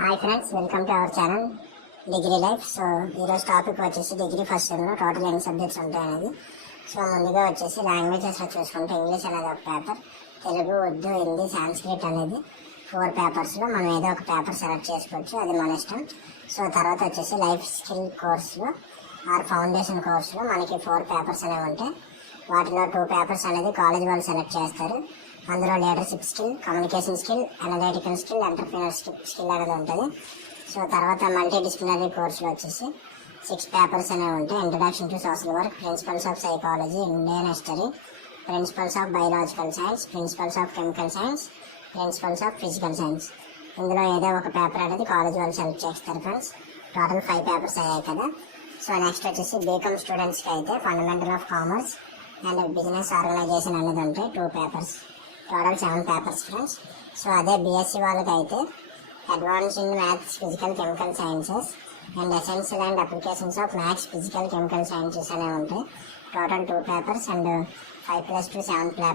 Hi friends, welcome to our channel degree life. So ఈరోజు topic వచ్చేసి degree first ఇయర్లో total ఎన్ని subjects ఉంటాయనేది. So ముందుగా వచ్చేసి లాంగ్వేజెస్లో చూసుకుంటే ఇంగ్లీష్ అనేది ఒక పేపర్, తెలుగు, ఉర్దూ, హిందీ, సాంస్క్రిట్ అనేది 4 పేపర్స్లో మనం ఏదో ఒక పేపర్ సెలెక్ట్ చేసుకోవచ్చు, అది మన ఇష్టం. సో తర్వాత వచ్చేసి లైఫ్ స్కిల్ కోర్సులో ఆర్ ఫౌండేషన్ కోర్సులో మనకి 4 పేపర్స్ అనేవి ఉంటాయి. వాటిలో 2 పేపర్స్ అనేది కాలేజ్ వాళ్ళు సెలెక్ట్ చేస్తారు. అందులో leadership skill, communication skill, analytical skill, entrepreneur skill అనేది ఉంటుంది. సో తర్వాత మల్టీ డిసిప్లినరీ కోర్సులో వచ్చేసి 6 పేపర్స్ అనేవి ఉంటాయి. Introduction to social work, principles of psychology, Indian history, principles of biological science, principles of chemical science, principles of physical science. ఇందులో ఏదో ఒక పేపర్ అనేది కాలేజ్ వాళ్ళు సెలెక్ట్ చేస్తారు ఫ్రెండ్స్. టోటల్ 5 పేపర్స్ అయ్యాయి కదా. సో నెక్స్ట్ వచ్చేసి బీకామ్ స్టూడెంట్స్కి అయితే fundamental of commerce and business organization అనేది ఉంటాయి 2 papers, total 7 papers friends. So అదే బీఎస్సీ వాళ్ళకి అయితే advance in maths, physical, chemical sciences and essential and applications of maths, physical, chemical sciences అనేవి ఉంటాయి. Total 2 papers and 5+2 7 papers